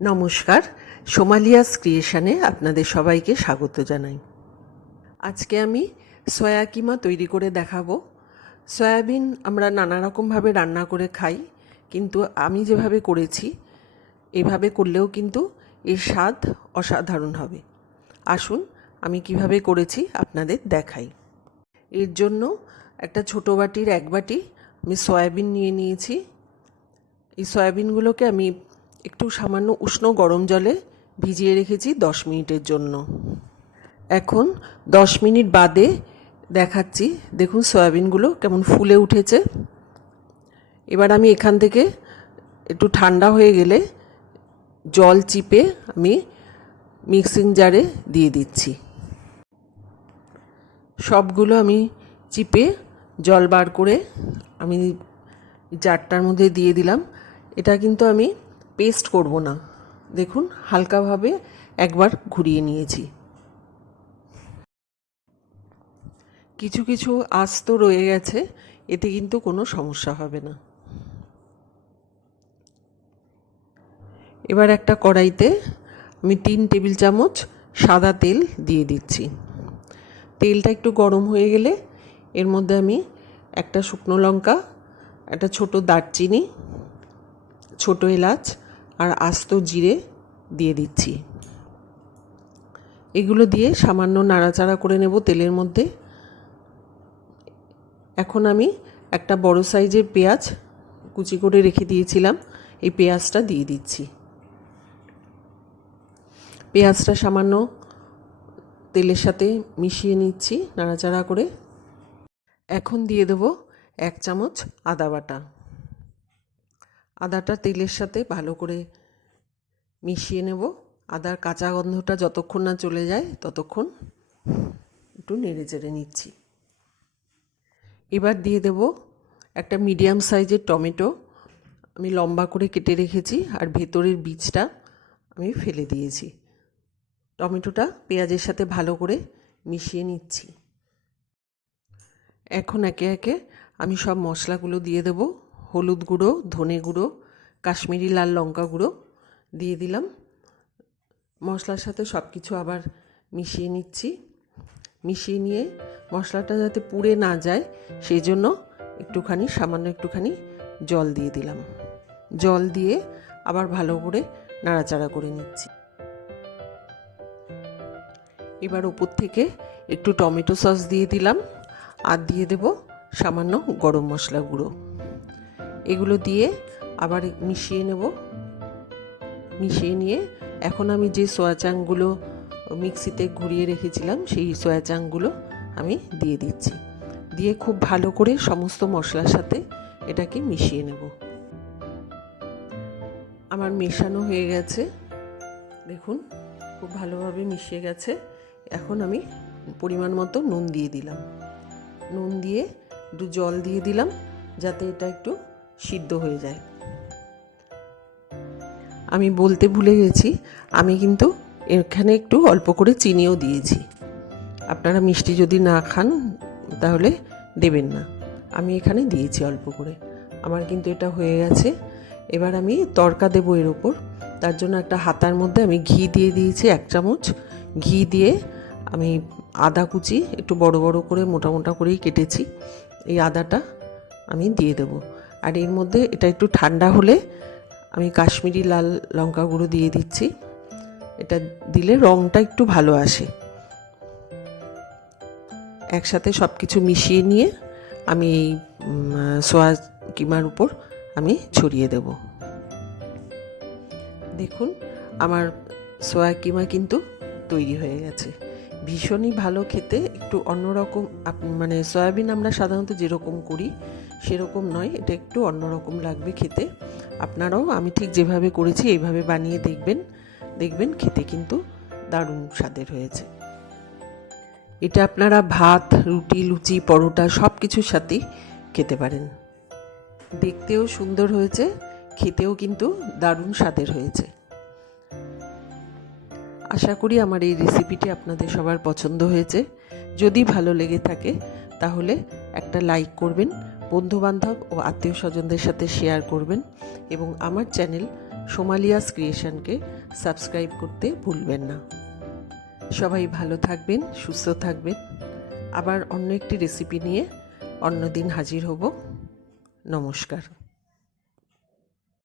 নমস্কার, সোমালিয়াস ক্রিয়েশনে আপনাদের সবাইকে স্বাগত জানাই। আজকে আমি সয়া কিমা তৈরি করে দেখাবো। সয়াবিন আমরা নানা রকমভাবে রান্না করে খাই, কিন্তু আমি যেভাবে করেছি, এভাবে করলেও কিন্তু এর স্বাদ অসাধারণ হবে। আসুন, আমি কীভাবে করেছি আপনাদের দেখাই। এর জন্য একটা ছোটো বাটির এক বাটি আমি সয়াবিন নিয়ে নিয়েছি। এই সয়াবিনগুলোকে আমি একটু সামান্য উষ্ণ গরম জলে ভিজিয়ে রেখেছি দশ মিনিটের জন্য। এখন দশ মিনিট বাদে দেখাচ্ছি, দেখুন সয়াবিনগুলো কেমন ফুলে উঠেছে। এবার আমি এখান থেকে একটু ঠান্ডা হয়ে গেলে জল চিপে আমি মিক্সিং জারে দিয়ে দিচ্ছি। সবগুলো আমি চিপে জল বার করে আমি জারটার মধ্যে দিয়ে দিলাম। এটা কিন্তু আমি পেস্ট করব না। দেখুন, হালকাভাবে একবার ঘুরিয়ে নিয়েছি। কিছু কিছু আস্ত রয়ে গেছে, এতে কিন্তু কোনো সমস্যা হবে না। এবার একটা কড়াইতে আমি তিন টেবিল চামচ সাদা তেল দিয়ে দিচ্ছি। তেলটা একটু গরম হয়ে গেলে এর মধ্যে আমি একটা শুকনো লঙ্কা, একটা ছোট দারচিনি, ছোট এলাচ আর আস্ত জিরে দিয়ে দিচ্ছি। এগুলো দিয়ে সামান্য নাড়াচাড়া করে নেব তেলের মধ্যে। এখন আমি একটা বড় সাইজের পেঁয়াজ কুচি করে রেখে দিয়েছিলাম, এই পেঁয়াজটা দিয়ে দিচ্ছি। পেঁয়াজটা সামান্য তেলের সাথে মিশিয়ে নিচ্ছি নাড়াচাড়া করে। এখন দিয়ে দেবো এক চামচ আদা বাটা। আদাটা তেলের সাথে ভালো করে মিশিয়ে নেব। আদার কাঁচা গন্ধটা যতক্ষণ না চলে যায় ততক্ষণ একটু নেড়ে চেড়ে নিচ্ছি। এবার দিয়ে দেব একটা মিডিয়াম সাইজের টমেটো। আমি লম্বা করে কেটে রেখেছি আর ভেতরের বীজটা আমি ফেলে দিয়েছি। টমেটোটা পেঁয়াজের সাথে ভালো করে মিশিয়ে নিচ্ছি। এখন একে একে আমি সব মশলাগুলো দিয়ে দেব। হলুদ গুঁড়ো, ধনে গুঁড়ো, কাশ্মীরি লাল লঙ্কা গুঁড়ো দিয়ে দিলাম। মশলার সাথে সব কিছু আবার মিশিয়ে নিচ্ছি। মিশিয়ে নিয়ে মশলাটা যাতে পুড়ে না যায় সেই জন্য একটুখানি, সামান্য একটুখানি জল দিয়ে দিলাম। জল দিয়ে আবার ভালো করে নাড়াচাড়া করে নিচ্ছি। এবার ওপর থেকে একটু টমেটো সস দিয়ে দিলাম। আর দিয়ে দেব সামান্য গরম মশলা গুঁড়ো। এগুলো দিয়ে আবার মিশিয়ে নেব। মিশিয়ে নিয়ে এখন আমি যে সয়া চাংগুলো মিক্সিতে ঘুরিয়ে রেখেছিলাম, সেই সয়া চাংগুলো আমি দিয়ে দিচ্ছি। দিয়ে খুব ভালো করে সমস্ত মশলার সাথে এটাকে মিশিয়ে নেব। আমার মেশানো হয়ে গেছে। দেখুন, খুব ভালোভাবে মিশিয়ে গেছে। এখন আমি পরিমাণ মতো নুন দিয়ে দিলাম। নুন দিয়ে একটু জল দিয়ে দিলাম, যাতে এটা একটু সিদ্ধ হয়ে যায়। আমি বলতে ভুলে গেছি, আমি কিন্তু এখানে একটু অল্প করে চিনিও দিয়েছি। আপনারা মিষ্টি যদি না খান, তাহলে দেবেন না। আমি এখানে দিয়েছি অল্প করে। আমার কিন্তু এটা হয়ে গেছে। এবার আমি তরকা দেবো এর ওপর। তার জন্য একটা হাতার মধ্যে আমি ঘি দিয়ে দিয়েছি, এক চামচ। ঘি দিয়ে আমি আদা কুচি একটু বড় বড় করে, মোটা মোটা করেই কেটেছি। এই আদাটা আমি দিয়ে দেবো। আর এর মধ্যে এটা একটু ঠান্ডা হলে আমি কাশ্মীরি লাল লঙ্কা গুঁড়ো দিয়ে দিচ্ছি। এটা দিলে রঙটা একটু ভালো আসে। একসাথে সব কিছু মিশিয়ে নিয়ে আমি এই সোয়া কিমার উপর আমি ছড়িয়ে দেব। দেখুন, আমার সোয়া কিমা কিন্তু তৈরি হয়ে গেছে। ভীষণই ভালো খেতে, একটু অন্যরকম মানে সয়াবিন আমরা সাধারণত যেরকম করি, সেরকম নয়, এটা একটু অন্যরকম লাগবে খেতে। আপনারাও, আমি ঠিক যেভাবে করেছি, এইভাবে বানিয়ে দেখবেন দেখবেন খেতে কিন্তু দারুণ স্বাদের হয়েছে। এটা আপনারা ভাত, রুটি, লুচি, পরোটা সব কিছুর সাথেই খেতে পারেন। দেখতেও সুন্দর হয়েছে, খেতেও কিন্তু দারুণ স্বাদের হয়েছে। আশা করি আমার এই রেসিপিটি আপনাদের সবার পছন্দ হয়েছে। যদি ভালো লেগে থাকে, তাহলে একটা লাইক করবেন, বন্ধুবান্ধব ও আত্মীয় স্বজনদের সাথে শেয়ার করবেন এবং আমার চ্যানেল সোমালিয়াস ক্রিয়েশনকে সাবস্ক্রাইব করতে ভুলবেন না। সবাই ভালো থাকবেন, সুস্থ থাকবেন। আবার অন্য একটি রেসিপি নিয়ে অন্যদিন হাজির হব। নমস্কার।